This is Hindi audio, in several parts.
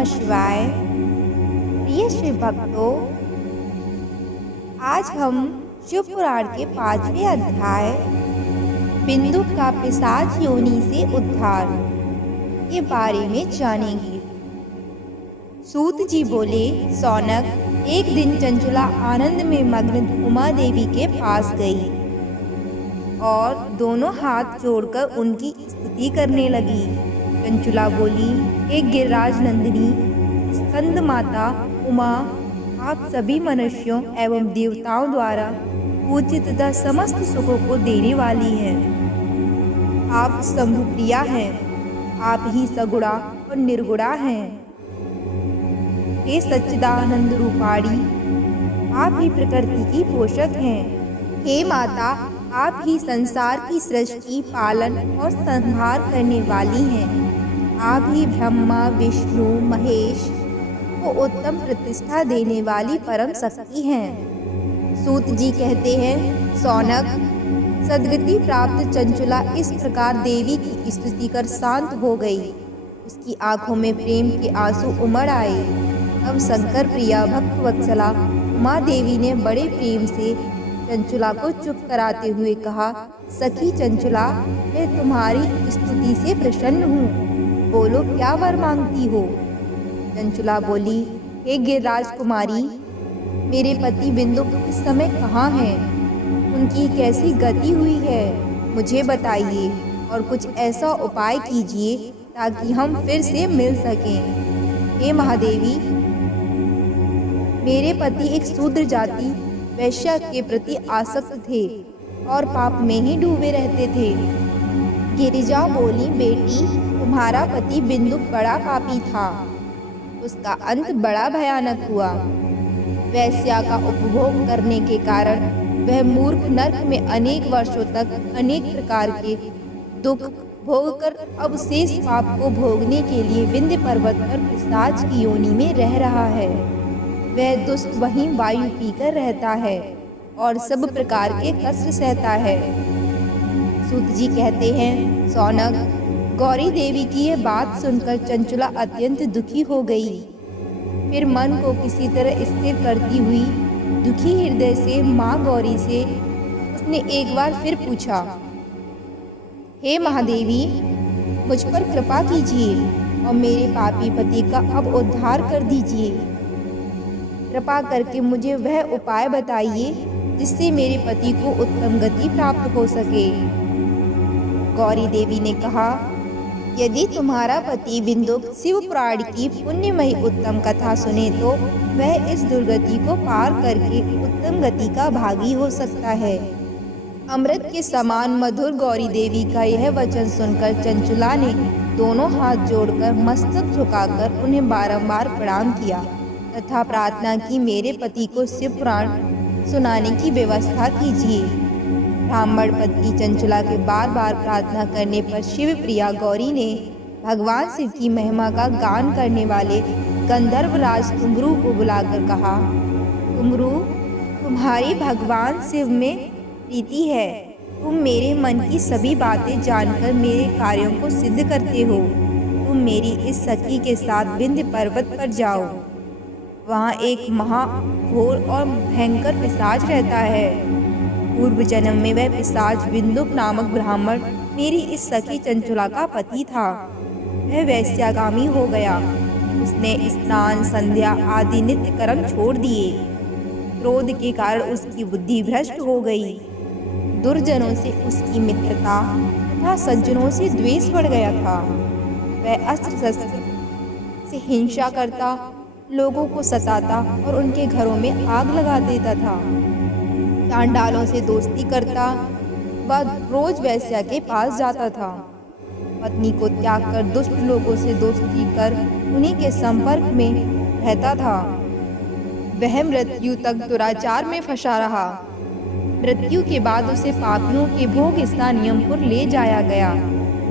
नमः शिवाय। प्रिय शिव भक्तों, आज हम शिव पुराण के 5वें अध्याय बिंदु का पिशाच योनि से उद्धार के बारे में जानेंगे। सूत जी बोले, सौनक, एक दिन चंचला आनंद में मग्न उमा देवी के पास गई और दोनों हाथ जोड़कर उनकी स्तुति करने लगी। चंचला बोली, हे गिरिराज नंदिनी स्कंद माता उमा, आप सभी मनुष्यों एवं देवताओं द्वारा पूजित तथा समस्त सुखों को देने वाली हैं। आप शंभु प्रिया हैं, आप ही सगुणा और निर्गुणा हैं। हे सच्चिदानंद रूपाणी, आप ही प्रकृति की पोषक हैं। हे माता, आप ही संसार की सृष्टि, पालन और संहार करने वाली हैं। आप ही ब्रह्मा विष्णु महेश को उत्तम प्रतिष्ठा देने वाली परम शक्ति हैं। सूत जी कहते हैं, सौनक, सद्गति प्राप्त चंचला इस प्रकार देवी की स्तुति कर शांत हो गई। उसकी आंखों में प्रेम के आंसू उमड़ आए। अब शंकर प्रिया भक्त वत्सला उमा देवी ने बड़े प्रेम से चंचला को चुप कराते हुए कहा, सखी चंचला, मैं तुम्हारी स्तुति से प्रसन्न हूँ। बोलो, क्या वर मांगती हो? चंचला बोली, हे गिरिराज कुमारी, मेरे पति बिंदु इस समय कहाँ हैं? उनकी कैसी गति हुई है, मुझे बताइए और कुछ ऐसा उपाय कीजिए ताकि हम फिर से मिल सकें। हे महादेवी, मेरे पति एक शूद्र जाति वैश्या के प्रति आसक्त थे और पाप में ही डूबे रहते थे। गिरिजा बोली, बेटी, तुम्हारा पति बिंदु बड़ा पापी था। उसका अंत बड़ा भयानक हुआ। वैश्या का उपभोग करने के कारण वह मूर्ख नरक में अनेक वर्षों तक अनेक प्रकार के दुख भोगकर अब शेष पाप को भोगने के लिए विंध्य पर्वत पर पिशाच की योनि में रह रहा है। वह दुष्ट वहीं वायु पीकर रहता है और सब प्रकार के कष्ट सहता है। सूत जी कहते हैं, सौनक, गौरी देवी की यह बात सुनकर चंचला अत्यंत दुखी हो गई। फिर मन को किसी तरह स्थिर करती हुई दुखी हृदय से माँ गौरी से उसने एक बार फिर पूछा, हे महादेवी, मुझ पर कृपा कीजिए और मेरे पापी पति का अब उद्धार कर दीजिए। कृपा करके मुझे वह उपाय बताइए जिससे मेरे पति को उत्तम गति प्राप्त हो सके। गौरी देवी ने कहा, यदि तुम्हारा पति बिंदु शिव पुराण की पुण्यमयी उत्तम कथा सुने तो वह इस दुर्गति को पार करके उत्तम गति का भागी हो सकता है। अमृत के समान मधुर गौरी देवी का यह वचन सुनकर चंचला ने दोनों हाथ जोड़कर मस्तक झुकाकर उन्हें बारंबार प्रणाम किया तथा प्रार्थना की, मेरे पति को शिव पुराण सुनाने की व्यवस्था कीजिए। ब्राह्मण पत्नी चंचला के बार बार प्रार्थना करने पर शिव प्रिया गौरी ने भगवान शिव की महिमा का गान करने वाले गंधर्व राज तुंगरू को बुलाकर कहा, तुंगरू, तुम्हारी भगवान शिव में प्रीति है। तुम मेरे मन की सभी बातें जानकर मेरे कार्यों को सिद्ध करते हो। तुम मेरी इस सखी के साथ विंध्य पर्वत पर जाओ। वहाँ एक महाघोर और भयंकर पिशाच रहता है। पूर्व जन्म में वह पिशाच बिंदु नामक ब्राह्मण मेरी इस सखी चंचला का पति था। वह वैश्यागामी हो गया। उसने स्नान संध्या आदि नित्य कर्म छोड़ दिए। क्रोध के कारण उसकी बुद्धि भ्रष्ट हो गई। दुर्जनों से उसकी मित्रता तथा सज्जनों से द्वेष बढ़ गया था। वह अस्त्र शस्त्र से हिंसा करता, लोगों को सताता और उनके घरों में आग लगा देता था। चांडालों से दोस्ती करता, वह रोज वैश्या के पास जाता था। पत्नी को त्याग कर दुष्ट लोगों से दोस्ती कर उन्हीं के संपर्क में रहता था। वह मृत्यु तक दुराचार में फंसा रहा। मृत्यु के बाद उसे पापियों के भोग स्थान यमपुर ले जाया गया।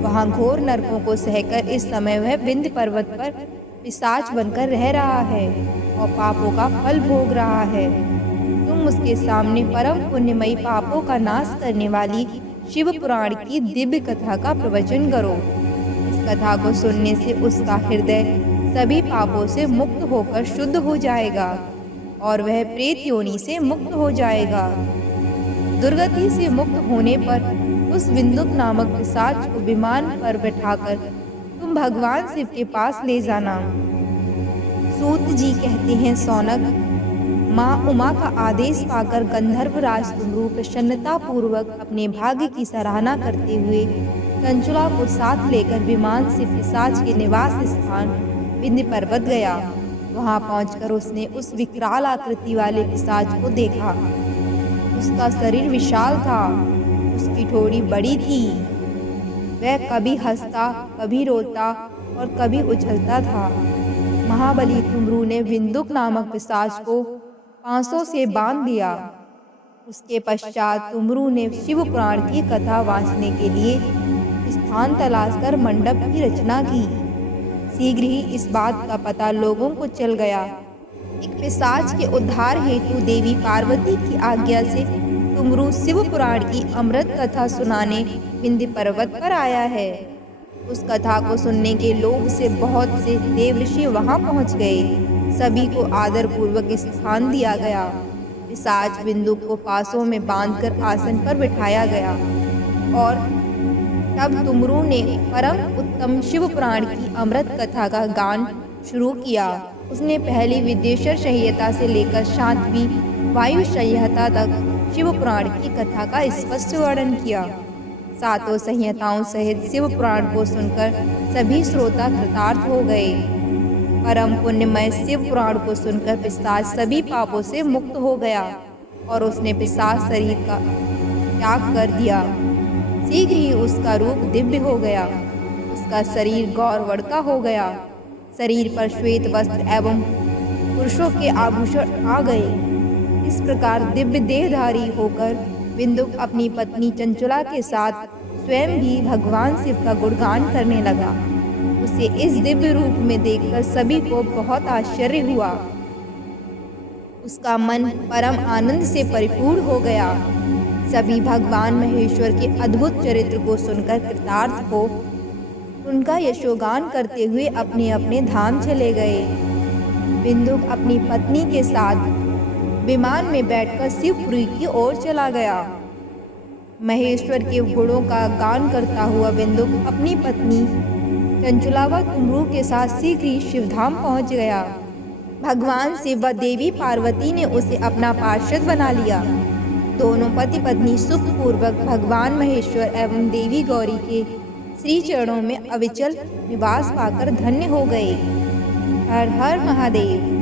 वहाँ घोर नरकों को सहकर इस समय वह विंध्य पर्वत पर पिशाच बनकर रह रहा है और पापों का फल भोग रहा है। तुम उसके सामने परम पुण्यमयी पापों का नाश करने वाली शिव पुराण की दिव्य कथा का प्रवचन करो। इस कथा को सुनने से उसका हृदय सभी पापों से मुक्त होकर शुद्ध हो जाएगा और वह प्रेत योनि से मुक्त हो जाएगा। दुर्गति से मुक्त होने पर उस विंदुक नामक पिशाच को विमान पर बिठाकर तुम भगवान शिव के पास ले जाना। सूत जी कहते हैं, सौनक, माँ उमा का आदेश पाकर गंधर्वराज तुमरू प्रसन्नता पूर्वक अपने भाग्य की सराहना करते हुए चंचुला को साथ लेकर विमान से पिशाच के निवास स्थान विंध्य पर्वत गया। वहां पहुंचकर उसने उस विकराल आकृति वाले पिशाच को देखा। उसका शरीर विशाल था, उसकी ठोड़ी बड़ी थी। वह कभी हंसता, कभी रोता और कभी उछलता था। महाबली तुमरू ने विंदुक नामक पिशाच को पांसों से बांध दिया। उसके पश्चात तुमरू ने शिव पुराण की कथा वांचने के लिए स्थान तलाशकर मंडप की रचना की। शीघ्र ही इस बात का पता लोगों को चल गया। एक पिशाच के उद्धार हेतु देवी पार्वती की आज्ञा से तुमरू शिव पुराण की अमृत कथा सुनाने विंध्य पर्वत पर आया है। उस कथा को सुनने के लोभ से बहुत से देवऋषि वहां पहुंच गए। सभी को आदर पूर्वक स्थान दिया गया। पिशाच बिंदुक को पासों में बांधकर आसन पर बिठाया गया और तब तुमरू ने परम उत्तम शिव पुराण की अमृत कथा का गान शुरू किया। उसने पहली विदेशर संहिता से लेकर शांतवी वायु संहिता तक शिव पुराण की कथा का स्पष्ट वर्णन किया। सातों संहिताओं सहित शिव पुराण को सुनकर सभी श्रोता कृतार्थ हो गए। परम पुण्यमय शिव पुराण को सुनकर पिशाच सभी पापों से मुक्त हो गया और उसने पिशाच शरीर का त्याग कर दिया। शीघ्र ही उसका रूप दिव्य हो गया। उसका शरीर गौरवर्ण का हो गया। शरीर पर श्वेत वस्त्र एवं पुरुषों के आभूषण आ गए। इस प्रकार दिव्य देहधारी होकर विंदुक अपनी पत्नी चंचुला के साथ स्वयं भी भगवान शिव का गुणगान करने लगा। उसे इस दिव्य रूप में देखकर सभी को बहुत आश्चर्य हुआ। उसका मन परम आनंद से परिपूर्ण हो गया। सभी भगवान महेश्वर के अद्भुत चरित्र को सुनकर कृतार्थ हो उनका यशोगान करते हुए अपने अपने धाम चले गए। बिंदुक अपनी पत्नी के साथ विमान में बैठकर शिवपुरी की ओर चला गया। महेश्वर के गुणों का गान करता हुआ बिंदुक अपनी पत्नी चंचुला व तुमरू के साथ शीघ्र ही शिवधाम पहुंच गया। भगवान शिव व देवी पार्वती ने उसे अपना पार्षद बना लिया। दोनों पति पत्नी सुखपूर्वक भगवान महेश्वर एवं देवी गौरी के श्री चरणों में अविचल निवास पाकर धन्य हो गए। हर हर महादेव।